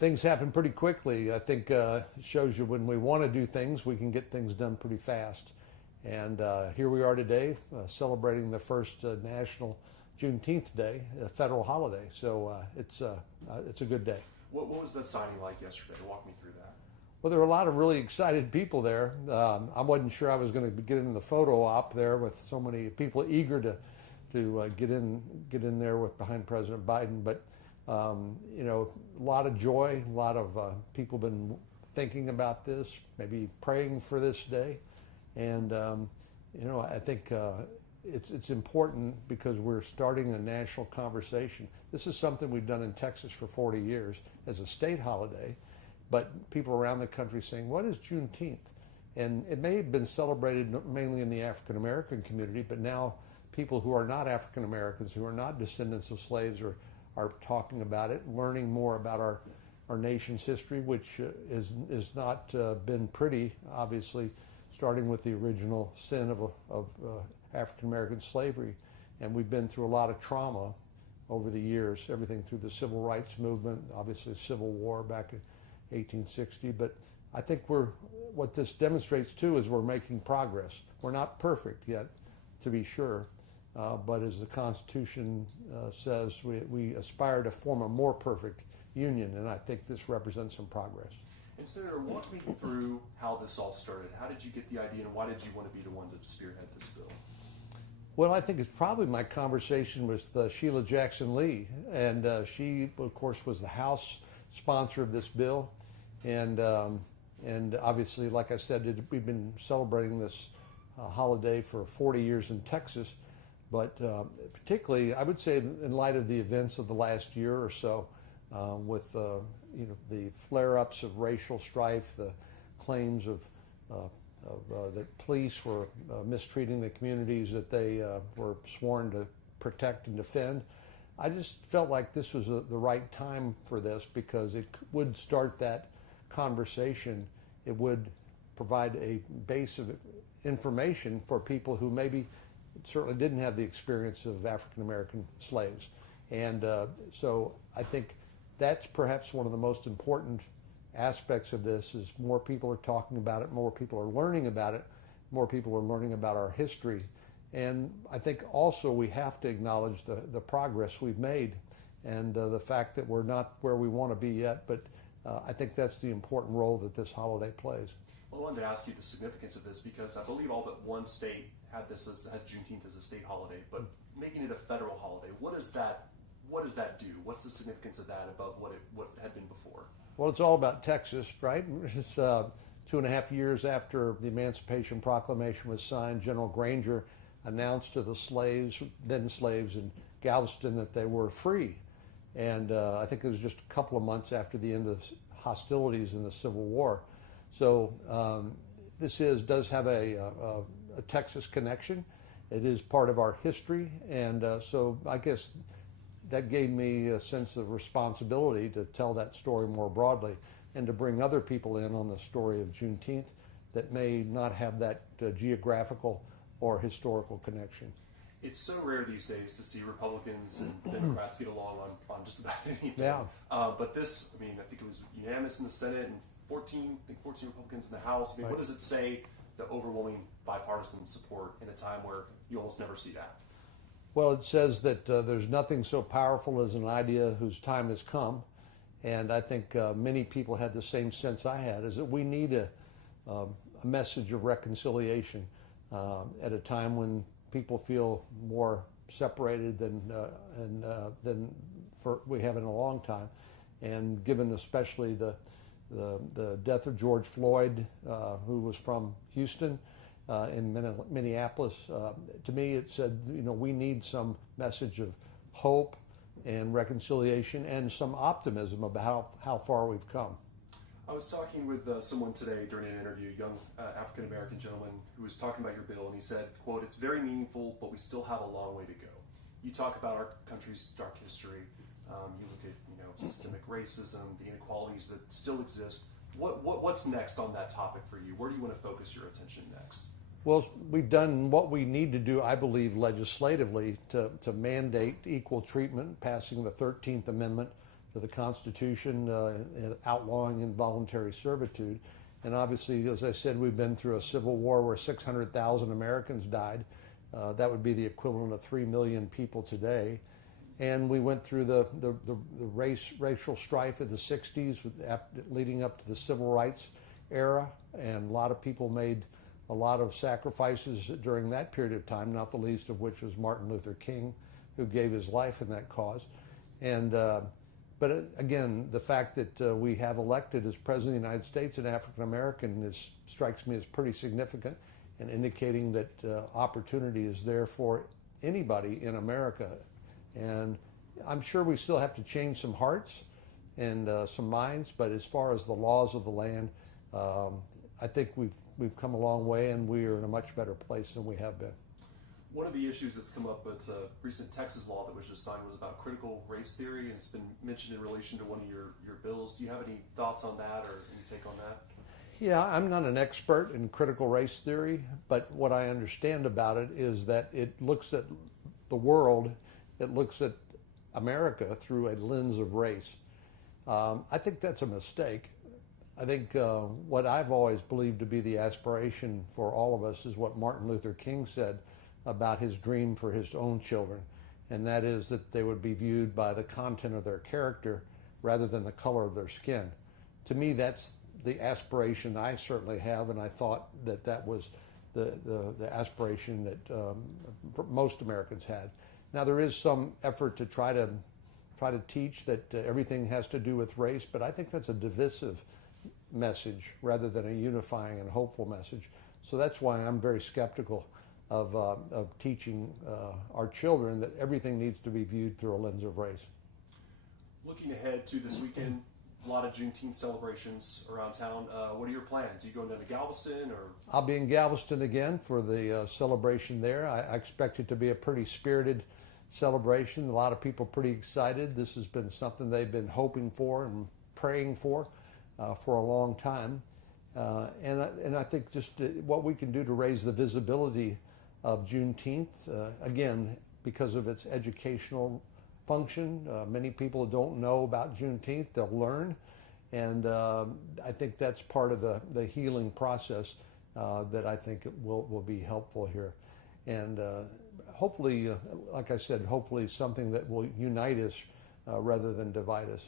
things happen pretty quickly. I think it shows you when we want to do things, we can get things done pretty fast. And here we are today celebrating the first National Juneteenth Day, a federal holiday. So it's a good day. What was that signing like yesterday? Walk me through that. Well, there were a lot of really excited people there. I wasn't sure I was going to get in the photo op there with so many people eager to get in there with behind President Biden. But you know, a lot of joy, a lot of people been thinking about this, maybe praying for this day, and you know, I think it's important because we're starting a national conversation. This is something we've done in Texas for 40 years as a state holiday. But people around the country saying, what is Juneteenth? And it may have been celebrated mainly in the African American community, but now people who are not African Americans, who are not descendants of slaves, are talking about it, learning more about our nation's history, which is not been pretty, obviously, starting with the original sin of African American slavery. And we've been through a lot of trauma over the years, everything through the civil rights movement, obviously the Civil War back in 1860, but I think what this demonstrates too is we're making progress. We're not perfect yet, to be sure, but as the Constitution says, we aspire to form a more perfect union, and I think this represents some progress. And Senator, walk me through how this all started. How did you get the idea, and why did you want to be the one to spearhead this bill? Well, I think it's probably my conversation with Sheila Jackson Lee, and she, of course, was the House sponsor of this bill. And obviously, like I said, we've been celebrating this holiday for 40 years in Texas, but particularly, I would say, in light of the events of the last year or so, with you know, the flare-ups of racial strife, the claims of that police were mistreating the communities that they were sworn to protect and defend. I just felt like this was the right time for this because it would start that conversation. It would provide a base of information for people who maybe certainly didn't have the experience of African American slaves. And so I think that's perhaps one of the most important aspects of this is more people are talking about it, more people are learning about it, more people are learning about our history. And I think also we have to acknowledge the progress we've made and the fact that we're not where we want to be yet, but I think that's the important role that this holiday plays. Well, I wanted to ask you the significance of this because I believe all but one state has Juneteenth as a state holiday, but making it a federal holiday, what does that do? What's the significance of that above what had been before? Well, it's all about Texas, right? It's 2.5 years after the Emancipation Proclamation was signed, General Granger announced to the then slaves in Galveston, that they were free. And I think it was just a couple of months after the end of hostilities in the Civil War. So this does have a Texas connection. It is part of our history, and so I guess that gave me a sense of responsibility to tell that story more broadly and to bring other people in on the story of Juneteenth that may not have that geographical or historical connection. It's so rare these days to see Republicans and Democrats get along on just about anything. Yeah. But this, I mean, I think it was unanimous in the Senate and 14 Republicans in the House. I mean, right. What does it say, the overwhelming bipartisan support in a time where you almost never see that? Well, it says that there's nothing so powerful as an idea whose time has come. And I think many people had the same sense I had, is that we need a message of reconciliation at a time when people feel more separated than we have in a long time. And given especially the death of George Floyd, who was from Houston, in Minneapolis, to me it said, you know, we need some message of hope and reconciliation and some optimism about how far we've come. I was talking with someone today during an interview, a young African-American gentleman who was talking about your bill, and he said, quote, "It's very meaningful, but we still have a long way to go." You talk about our country's dark history. You look at, you know, systemic racism, the inequalities that still exist. What's next on that topic for you? Where do you want to focus your attention next? Well, we've done what we need to do, I believe, legislatively to mandate equal treatment, passing the 13th Amendment to the Constitution outlawing involuntary servitude. And obviously, as I said, we've been through a civil war where 600,000 Americans died. That would be the equivalent of 3 million people today. And we went through the racial strife of the 60s leading up to the civil rights era. And a lot of people made a lot of sacrifices during that period of time, not the least of which was Martin Luther King, who gave his life in that cause. And but again, the fact that we have elected as President of the United States an African American strikes me as pretty significant and indicating that opportunity is there for anybody in America. And I'm sure we still have to change some hearts and some minds, but as far as the laws of the land, I think we've come a long way, and we are in a much better place than we have been. One of the issues that's come up with a recent Texas law that was just signed was about critical race theory, and it's been mentioned in relation to one of your bills. Do you have any thoughts on that or any take on that? Yeah, I'm not an expert in critical race theory, but what I understand about it is that it looks at the world, it looks at America through a lens of race. I think that's a mistake. I think what I've always believed to be the aspiration for all of us is what Martin Luther King said about his dream for his own children, and that is that they would be viewed by the content of their character rather than the color of their skin. To me, that's the aspiration I certainly have, and I thought that that was the aspiration that most Americans had. Now, there is some effort to try to teach that everything has to do with race, but I think that's a divisive message rather than a unifying and hopeful message. So that's why I'm very skeptical of teaching our children that everything needs to be viewed through a lens of race. Looking ahead to this weekend, a lot of Juneteenth celebrations around town. What are your plans? Are you going down to Galveston, or? I'll be in Galveston again for the celebration there. I expect it to be a pretty spirited celebration. A lot of people pretty excited. This has been something they've been hoping for and praying for a long time. And I think just what we can do to raise the visibility of Juneteenth, again, because of its educational function. Many people don't know about Juneteenth. They'll learn. And I think that's part of the healing process that I think will be helpful here. And hopefully, like I said, hopefully something that will unite us rather than divide us.